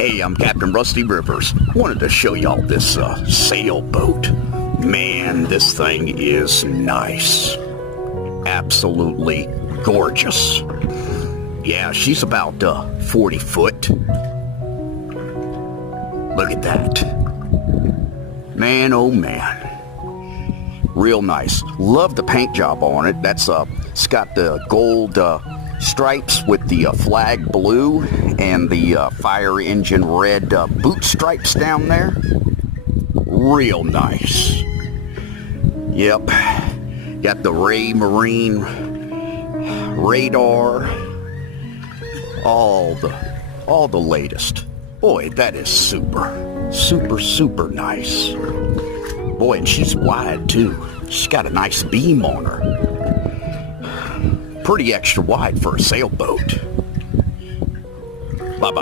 Hey, I'm Captain Rusty Rivers. Wanted to show y'all this sailboat. Man, this thing is nice. Absolutely gorgeous. Yeah, she's about 40 foot. Look at that. Man, oh man. Real nice. Love the paint job on it. It's got the gold stripes with the flag blue and the fire engine red boot stripes down there. Real nice. Yep. Got the Ray Marine radar. All the latest. Boy, that is super nice. Boy, and she's wide too. She's got a nice beam on her. Pretty extra wide for a sailboat.